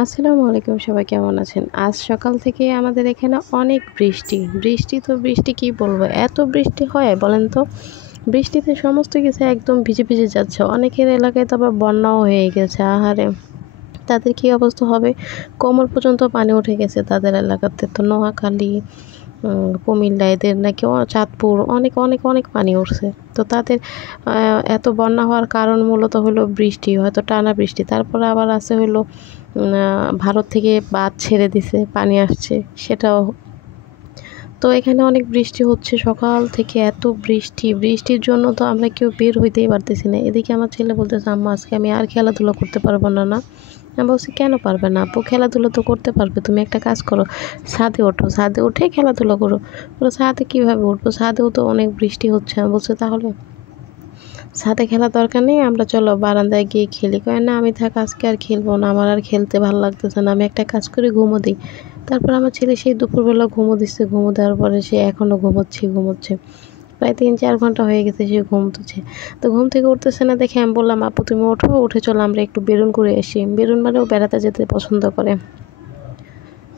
আসসালামু আলাইকুম, সবাই কেমন আছেন? আজ সকাল থেকে আমাদের এখানে অনেক বৃষ্টি। বৃষ্টি কি বলবো? এত বৃষ্টি হয় বলেন তো? বৃষ্টিতে সমস্ত কিছু একদম ভিজে যাচ্ছে। অনেকের এলাকায় তো আবার বন্যাও হয়ে গেছে। আহারে! তাদের কি অবস্থা হবে? কোমর পর্যন্ত পানি উঠে গেছে তাদের এলাকাতে। তো নোয়াখালী, কুমিল্লা এদের নাকি চাঁদপুর অনেক পানি উঠছে। তো তাদের এত বন্যা হওয়ার কারণ মূলত হলো বৃষ্টি, হয়তো টানা বৃষ্টি। তারপরে আবার আছে হলো ভারত থেকে বাঁধ ছেড়ে দিছে, পানি আসছে সেটাও। তো এখানে অনেক বৃষ্টি হচ্ছে সকাল থেকে, এত বৃষ্টির জন্য তো আমরা কেউ বের হইতেই পারতেছি না। এদিকে আমার ছেলে বলতেছে, আম্মা আজকে আমি আর খেলাধুলা করতে পারবো না। আমি বলছি, কেন পারবে না আপু? খেলাধুলা তো করতে পারবে। তুমি একটা কাজ করো, ছাদে ওঠো, ছাদে উঠে খেলাধুলা করো। বলো, ছাদে কীভাবে উঠবো? ছাদেও তো অনেক বৃষ্টি হচ্ছে। আমি বলছি, তাহলে ছাদে খেলার দরকার নেই, আমরা চলো বারান্দায় গিয়ে খেলি। কয় না, আমি থাক, আজকে আর খেলবো না, আমার আর খেলতে ভালো লাগতেছে না, আমি একটা কাজ করে ঘুমো দিই। তারপর আমার ছেলে সেই দুপুরবেলা ঘুমো দিচ্ছে, ঘুমো দেওয়ার পরে সে এখনও ঘুমোচ্ছে। প্রায় 3-4 ঘন্টা হয়ে গেছে সে ঘুমোচ্ছে। তো ঘুম থেকে উঠতেছে না দেখে আমি বললাম, আপু তুমি ওঠো, উঠে চলো আমরা একটু বেরুন করে আসি। বেরুন মানেও বেড়াতে যেতে পছন্দ করে।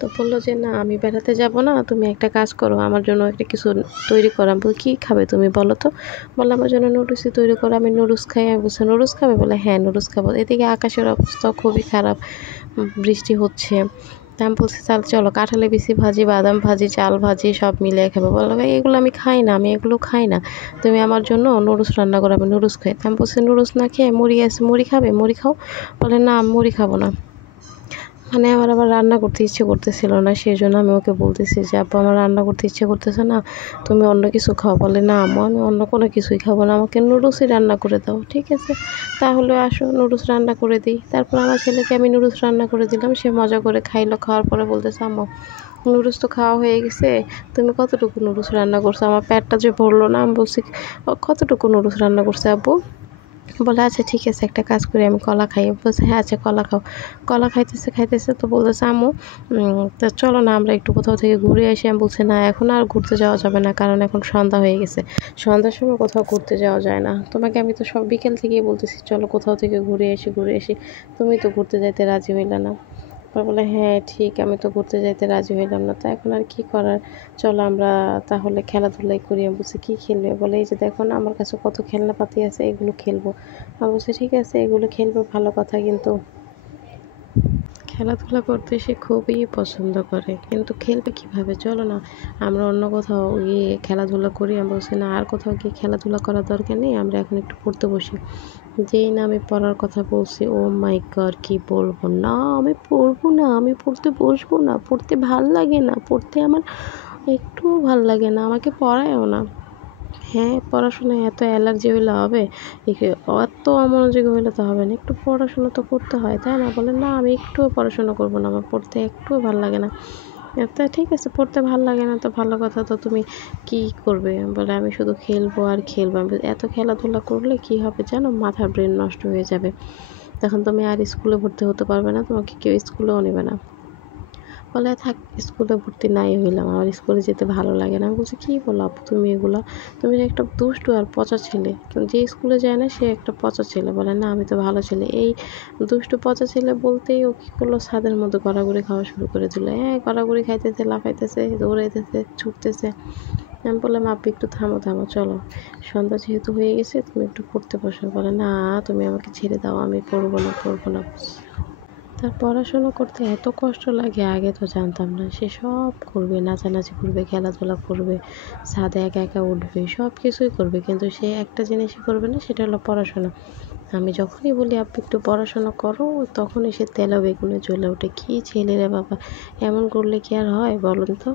তো বললো যে, না আমি বেড়াতে যাব না, তুমি একটা কাজ করো, আমার জন্য একটা কিছু তৈরি করো। আমি বলি, কী খাবে তুমি বলো তো? বললো, আমার জন্য নুডলসই তৈরি করো, আমি নুডলস খাই। আমি বলছি, নুডলস খাবে? বলে, হ্যাঁ নুডলস খাবো। এদিকে আকাশের অবস্থা খুবই খারাপ, বৃষ্টি হচ্ছে। তা আমি বলছি, তাহলে চলো কাঁঠালের বিচি ভাজি, বাদাম ভাজি, চাল ভাজি সব মিলিয়ে খাবো। বললো, ভাই এগুলো আমি খাই না, আমি এগুলো খাই না, তুমি আমার জন্য নুডলস রান্না করো, আমি নুডলস খাই। তা আমি বলছি, নুডলস না খেয়ে মুড়ি আছে, মুড়ি খাবে? মুড়ি খাও। বলে, না আমি মুড়ি খাবো না। মানে আমার আবার রান্না করতে ইচ্ছে করতেছিল না, সেই জন্য আমি ওকে বলতেছি যে, আপু আমার রান্না করতে ইচ্ছে করতেছে না, তুমি অন্য কিছু খাও। বলে, না আম্মু আমি অন্য কোনো কিছুই খাবো না, আমাকে নুডলসই রান্না করে দাও। ঠিক আছে, তাহলে আসো নুডলস রান্না করে দিই। তারপর আমার ছেলেকে আমি নুডলস রান্না করে দিলাম, সে মজা করে খাইলো। খাওয়ার পরে বলতেছে, আম্মু নুডলস তো খাওয়া হয়ে গেছে, তুমি কতটুকু নুডলস রান্না করছো? আমার পেটটা যে ভরলো না। আমি বলছি, কতটুকু নুডলস রান্না করছে আব্বু? বলে, আচ্ছা ঠিক আছে, একটা কাজ করি, আমি কলা খাই। বলছে, হ্যাঁ আচ্ছা কলা খাও। কলা খাইতেছে তো বলতেছে, আম্মু তা চলো না আমরা একটু কোথাও থেকে ঘুরে আসি। আমি বলছি, না এখন আর ঘুরতে যাওয়া যাবে না, কারণ এখন সন্ধ্যা হয়ে গেছে, সন্ধ্যার সময় কোথাও ঘুরতে যাওয়া যায় না। তোমাকে আমি তো সব বিকেল থেকেই বলতেছি চলো কোথাও থেকে ঘুরে আসি, তুমি তো ঘুরতে যাইতে রাজি হইলে না। তারপর বলে, হ্যাঁ ঠিক, আমি তো ঘুরতে যাইতে রাজি হইলাম না, তো এখন আর কি করার, চলো আমরা তাহলে খেলাধুলাই করি। আমি বলছি, কী খেলবে? বলে, এই যে দেখো না আমার কাছে কত খেলনাপাতি আছে, এগুলো খেলবো। আমি বলছি, ঠিক আছে এগুলো খেলবো, ভালো কথা, কিন্তু খেলাধুলা করতে সে খুবই পছন্দ করে, কিন্তু খেলবে কিভাবে? চলো না আমরা অন্য কোথাও গিয়ে খেলাধুলা করি। আমি বলছি, না আর কোথাও গিয়ে খেলাধুলা করার দরকার নেই, আমরা এখন একটু পড়তে বসি। যেই না আমি পড়ার কথা বলছি, ও মাই গড কি বলবো, না আমি পড়বো না, আমি পড়তে বসবো না, পড়তে ভাল লাগে না, পড়তে আমার একটুও ভাল লাগে না, আমাকে পড়ায়ও না। হ্যাঁ, পড়াশোনায় এত অ্যালার্জি হইলে হবে? অত অমনোযোগী হইলে তো হবে না, একটু পড়াশোনা তো করতে হয়, তাই না? বলে, না আমি একটুও পড়াশোনা করবো না, আমার পড়তে একটুও ভাল লাগে না। তা ঠিক আছে, পড়তে ভাল লাগে না তো ভালো কথা, তো তুমি কি করবে? বলে, আমি শুধু খেলবো আর খেলবো। আমি বলি, এত খেলাধুলা করলে কি হবে জানো? মাথার ব্রেন নষ্ট হয়ে যাবে, তখন তুমি আর স্কুলে ভর্তি হতে পারবে না, তোমাকে কেউ স্কুলেও নেবে না। বলে, থাক স্কুলে ভর্তি নাই হইলাম, আমার স্কুলে যেতে ভালো লাগে না। আমি বলছি, কী বলো আপু তুমি এগুলো? তুমি একটা দুষ্টু আর পচা ছেলে, যে স্কুলে যায় না সে একটা পচা ছেলে। বলে, না আমি তো ভালো ছেলে। এই দুষ্টু পচা ছেলে বলতেই ও কী করলো, ছাদের মধ্যে গড়াগড়ি খাওয়া শুরু করে দিল। হ্যাঁ, গড়াগড়ি খাইতেছে, লাফাইতেছে, দৌড়াইতেছে, ছুটতেছে। আমি বললাম, আপু একটু থামো চলো, সন্ধ্যা যেহেতু হয়ে গেছে তুমি একটু পড়তে বসো। বলে, না তুমি আমাকে ছেড়ে দাও, আমি পড়বো না। তার পড়াশোনা করতে এত কষ্ট লাগে, আগে তো জানতাম না। সে সব করবে, নাচানাচি করবে, খেলাধুলা করবে, ছাদে একা উঠবে, সব কিছুই করবে, কিন্তু সে একটা জিনিসই করবে না, সেটা হলো পড়াশোনা। আমি যখনই বলি আপু একটু পড়াশোনা করো, তখনই সে তেলা বেগুনে জ্বলে ওঠে। কী ছেলে রে বাবা, এমন করলে কি আর হয় বলুন তো?